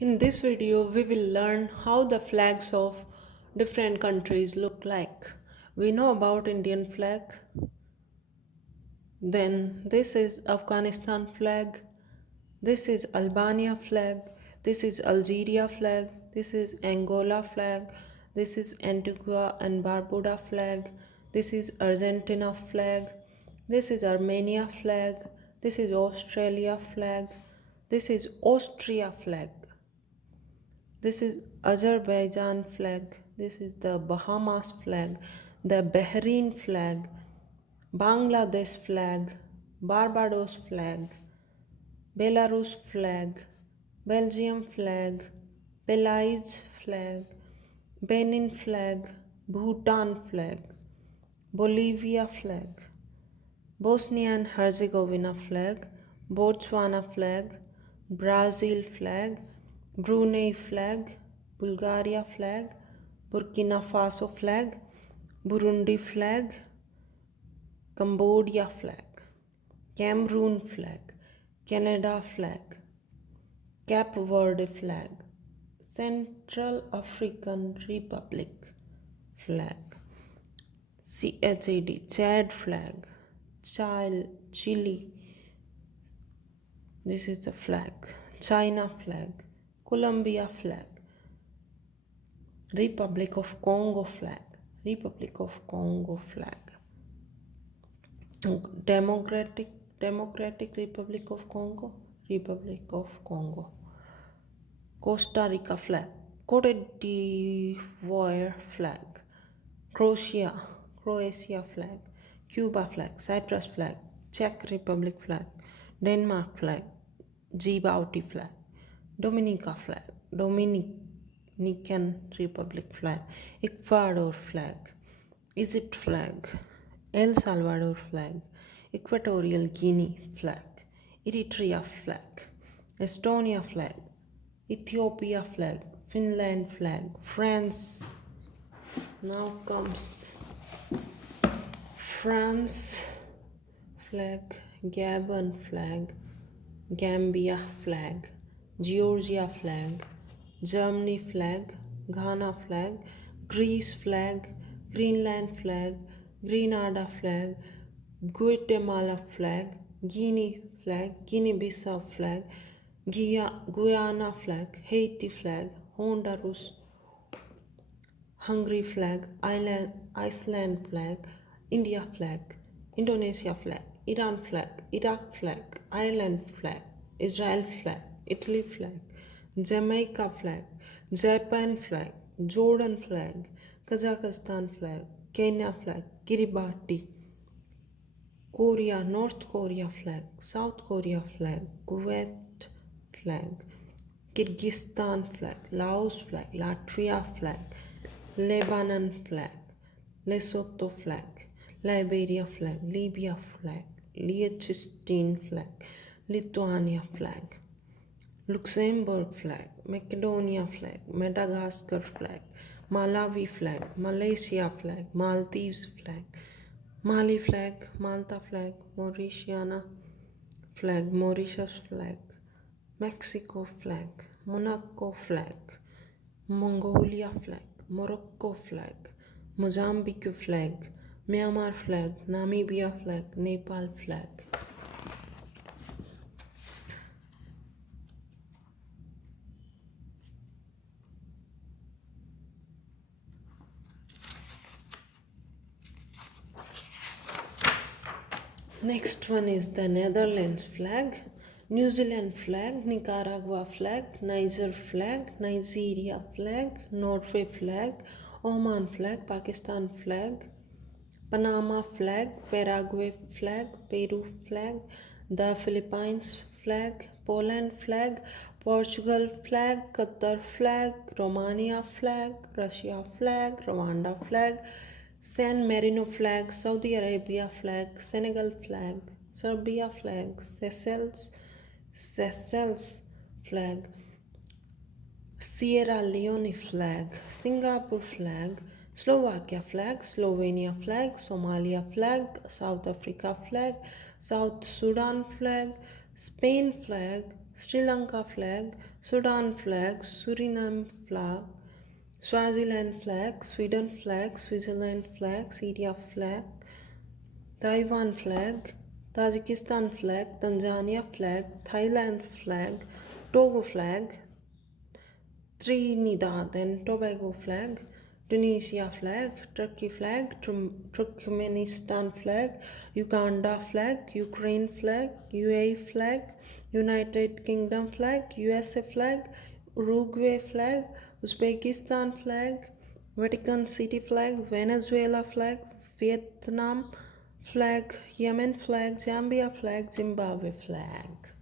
In this video, we will learn how the flags of different countries look like. We know about Indian flag, then this is Afghanistan flag, this is Albania flag, this is Algeria flag, this is Angola flag, this is Antigua and Barbuda flag, this is Argentina flag, this is Armenia flag, this is Australia flag, this is Austria flag. This is Azerbaijan flag. This is the Bahamas flag, the Bahrain flag, Bangladesh flag, Barbados flag, Belarus flag, Belgium flag, Belize flag, Benin flag, Bhutan flag, Bolivia flag, Bosnia and Herzegovina flag, Botswana flag, Brazil flag, Brunei flag, Bulgaria flag, Burkina Faso flag, Burundi flag, Cambodia flag, Cameroon flag, Canada flag, Cape Verde flag, Central African Republic flag, CHAD, Chad flag, Chile, this is the flag, China flag, Colombia flag, Republic of Congo flag, Republic of Congo flag, Democratic Democratic Republic of Congo, Republic of Congo, Costa Rica flag, Cote d'Ivoire flag, Croatia flag, Cuba flag, Cyprus flag, Czech Republic flag, Denmark flag, Djibouti flag, Dominica flag, Dominican Republic flag, Ecuador flag, Egypt flag, El Salvador flag, Equatorial Guinea flag, Eritrea flag, Estonia flag, Ethiopia flag, Finland flag, France. Now comes France flag, Gabon flag, Gambia flag, Georgia flag, Germany flag, Ghana flag, Greece flag, Greenland flag, Grenada flag, Guatemala flag, Guinea flag, Guinea-Bissau flag, Guyana flag, Haiti flag, Honduras, Hungary flag, Iceland flag, India flag, Indonesia flag, Iran flag, Iraq flag, Ireland flag, Israel flag, Italy flag, Jamaica flag, Japan flag, Jordan flag, Kazakhstan flag, Kenya flag, Kiribati, Korea, North Korea flag, South Korea flag, Kuwait flag, Kyrgyzstan flag, Laos flag, Latvia flag, Lebanon flag, Lesotho flag, Liberia flag, Libya flag, Liechtenstein flag, Lithuania flag, Luxembourg flag, Macedonia flag, Madagascar flag, Malawi flag, Malaysia flag, Maldives flag, Mali flag, Malta flag, Mauritiana flag, Mauritius flag, Mexico flag, Monaco flag, Mongolia flag, Morocco flag, Mozambique flag, Myanmar flag, Namibia flag, Nepal flag. Next one is the Netherlands flag, New Zealand flag, Nicaragua flag, Niger flag, Nigeria flag, Norway flag, Oman flag, Pakistan flag, Panama flag, Paraguay flag, Peru flag, the Philippines flag, Poland flag, Portugal flag, Qatar flag, Romania flag, Russia flag, Rwanda flag, San Marino flag, Saudi Arabia flag, Senegal flag, Serbia flag, Seychelles flag, Sierra Leone flag, Singapore flag, Slovakia flag, Slovenia flag, Somalia flag, South Africa flag, South Sudan flag, Spain flag, Sri Lanka flag, Sudan flag, Suriname flag, Swaziland flag, Sweden flag, Switzerland flag, Syria flag, Taiwan flag, Tajikistan flag, Tanzania flag, Thailand flag, Togo flag, Trinidad and Tobago flag, Tunisia flag, Turkey flag, Turkmenistan flag, Uganda flag, Ukraine flag, UAE flag, United Kingdom flag, USA flag, Uruguay flag, Uzbekistan flag, Vatican City flag, Venezuela flag, Vietnam flag, Yemen flag, Zambia flag, Zimbabwe flag.